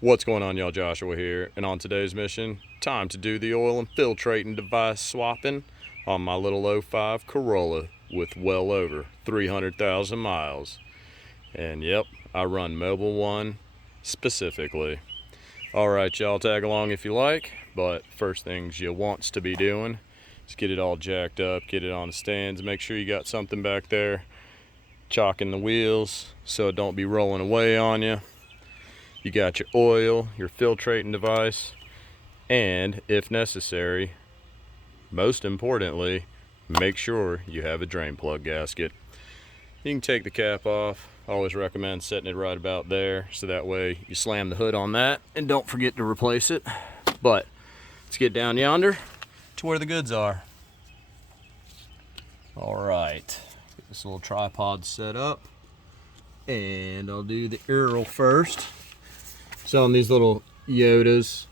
What's going on, y'all? Joshua here, and on today's mission, time to do the oil infiltrating device swapping on my little '05 Corolla with well over 300,000 miles. And yep, I run Mobile One specifically. Alright, y'all, tag along if you like, but first things you wants to be doing is get it all jacked up, get it on the stands, make sure you got something back there chalking the wheels so it don't be rolling away on you. You got your oil, your filtrating device, and if necessary, most importantly, make sure you have a drain plug gasket. You can take the cap off. I always recommend setting it right about there so that way you slam the hood on that and don't forget to replace it. But let's get down yonder to where the goods are. All right, get this little tripod set up, and I'll do the Earl first. So on these little Yodas,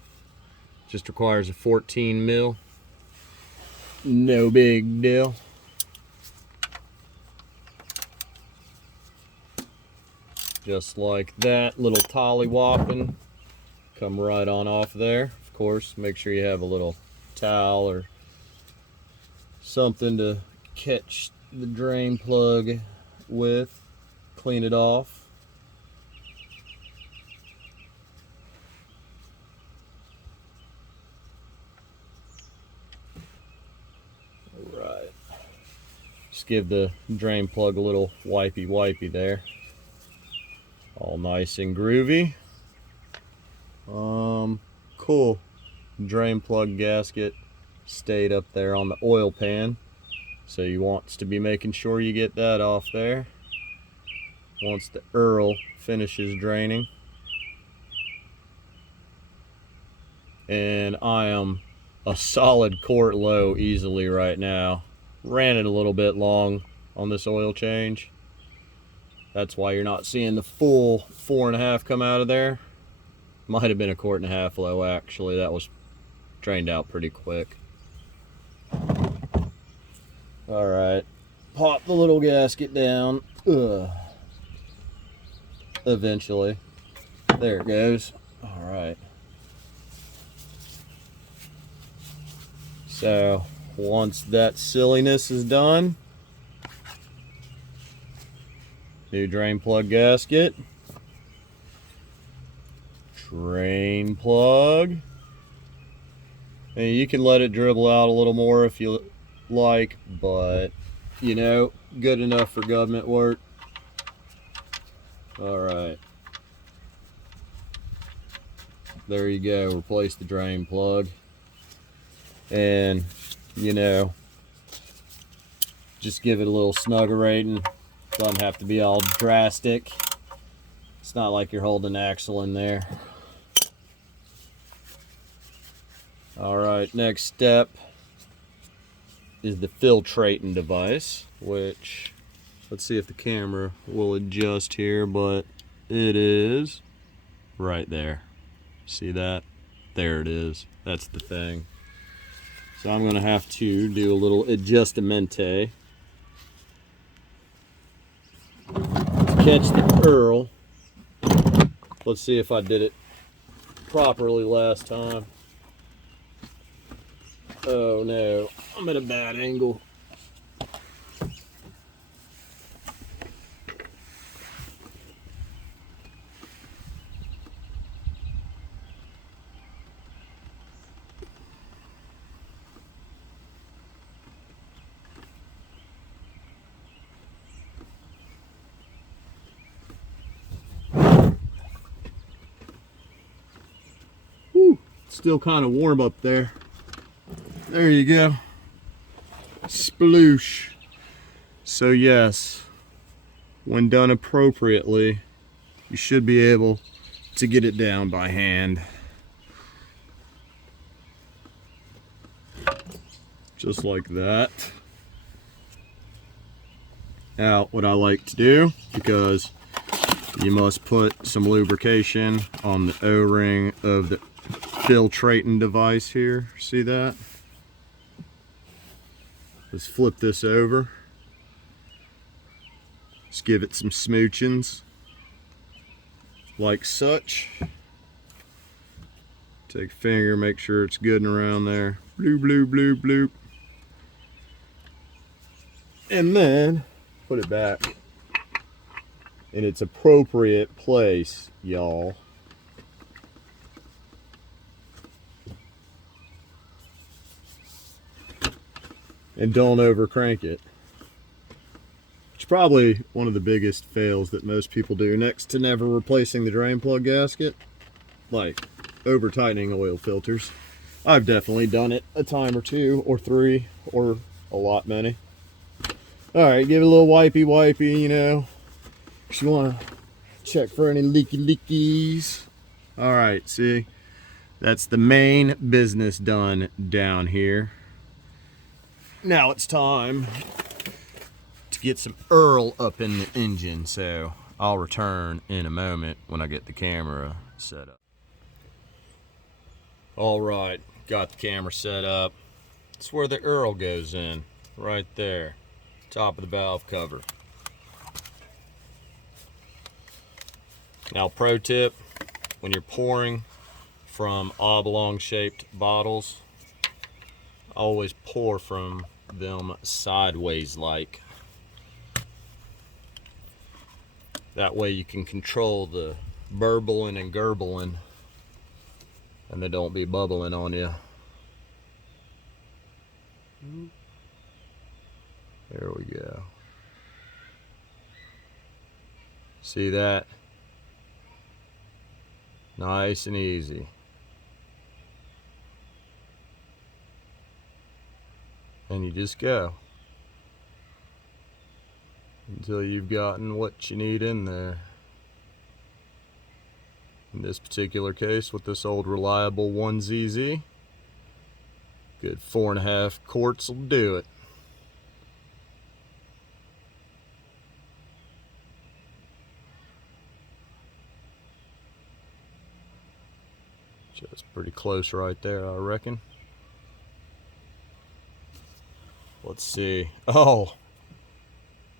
just requires a 14 mil. No big deal. Just like that, little tolly-whopping. Come right on off there. Of course, make sure you have a little towel or something to catch the drain plug with. Clean it off. Right. Just give the drain plug a little wipey there. All nice and groovy. Cool. Drain plug gasket stayed up there on the oil pan. So you want to be making sure you get that off there. Once the Earl finishes draining. And I am a solid quart low easily right now. Ran it a little bit long on this oil change. That's why you're not seeing the full 4.5 come out of there. Might have been a 1.5 quart low actually. That was drained out pretty quick. All right, pop the little gasket down. Eventually. There it goes. All right. So once that silliness is done, new drain plug gasket, drain plug, and you can let it dribble out a little more if you like, but you know, good enough for government work. All right, there you go. Replace the drain plug. And you know, just give it a little snuggerating. Doesn't have to be all drastic. It's not like you're holding an axle in there. All right, next step is the filtrating device, which, let's see if the camera will adjust here, but it is right there. See that? There it is. That's the thing. So I'm going to have to do a little adjustamente to catch the Earl. Let's see if I did it properly last time. Oh no, I'm at a bad angle. Still kind of warm up there. There you go. Sploosh. So yes, when done appropriately, you should be able to get it down by hand. Just like that. Now, what I like to do, because you must put some lubrication on the O-ring of the filtrating device here. See that? Let's flip this over. Just give it some smoochings like such. Take a finger, make sure it's good and around there. Bloop, bloop, bloop, bloop. And then put it back in its appropriate place, y'all. And don't over crank it. It's probably one of the biggest fails that most people do, next to never replacing the drain plug gasket, like over tightening oil filters. I've definitely done it a time or two or three or a lot many. All right, give it a little wipey, you know, if you want to check for any leakies. All right, see, that's the main business done down here. Now it's time to get some Earl up in the engine, so I'll return in a moment when I get the camera set up. All right, got the camera set up. It's where the Earl goes in, right there, top of the valve cover. Now, pro tip, when you're pouring from oblong-shaped bottles, always pour from them sideways like. That way you can control the burbling and gurgling and they don't be bubbling on you. There we go. See that? Nice and easy. And you just go until you've gotten what you need in there. In this particular case, with this old reliable 1ZZ, good 4.5 quarts will do it. Just pretty close right there, I reckon. Let's see. Oh,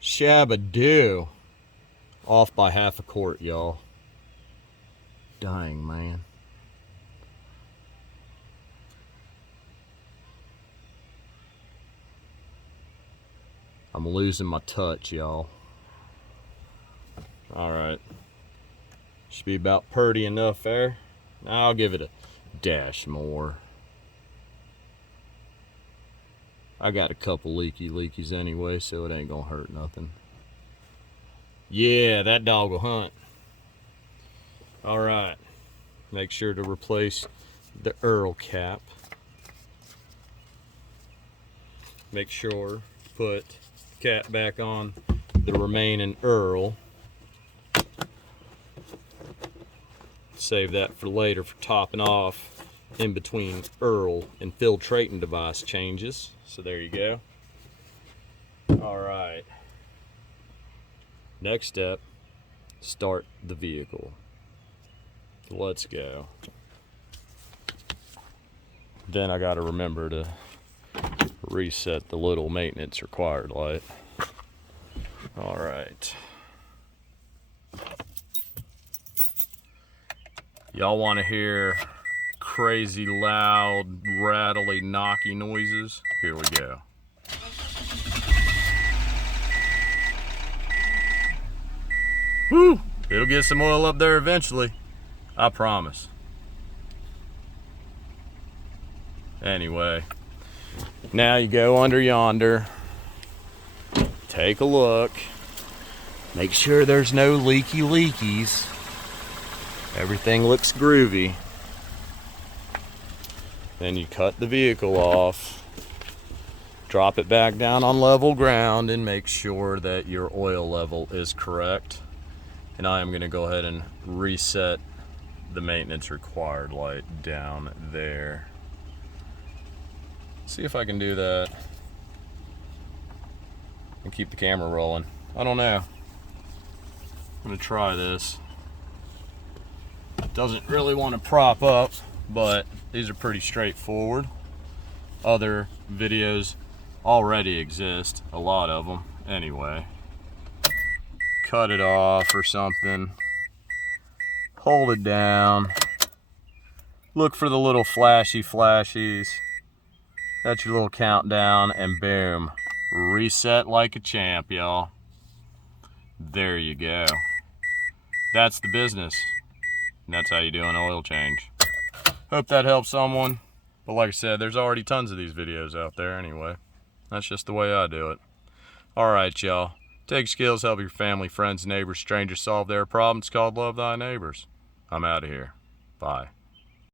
shabba-doo. Off by 1/2 quart, y'all. Dang, man. I'm losing my touch, y'all. Alright. Should be about purty enough there. Now I'll give it a dash more. I got a couple leakies anyway, so it ain't gonna hurt nothing. Yeah, that dog will hunt. All right, make sure to replace the Earl cap. Make sure to put the cap back on the remaining Earl. Save that for later for topping off in between Earl and filtrating device changes. So there you go. All right. Next step, start the vehicle. Let's go. Then I got to remember to reset the little maintenance required light. All right. Y'all want to hear crazy loud, rattly, knocky noises? Here we go. Whew! It'll get some oil up there eventually. I promise. Anyway, now you go under yonder, take a look, make sure there's no leakies. Everything looks groovy. Then you cut the vehicle off, drop it back down on level ground, and make sure that your oil level is correct. And I am going to go ahead and reset the maintenance required light down there. See if I can do that and keep the camera rolling. I don't know. I'm going to try this. Doesn't really want to prop up, but these are pretty straightforward. Other videos already exist, a lot of them anyway. Cut it off or something, hold it down, Look for the little flashies. That's your little countdown, and boom. Reset like a champ, y'all. There you go. That's the business. And that's how you do an oil change. Hope that helps someone. But like I said, there's already tons of these videos out there anyway. That's just the way I do it. Alright, y'all. Take skills, help your family, friends, neighbors, strangers solve their problems. It's called Love Thy Neighbors. I'm out of here. Bye.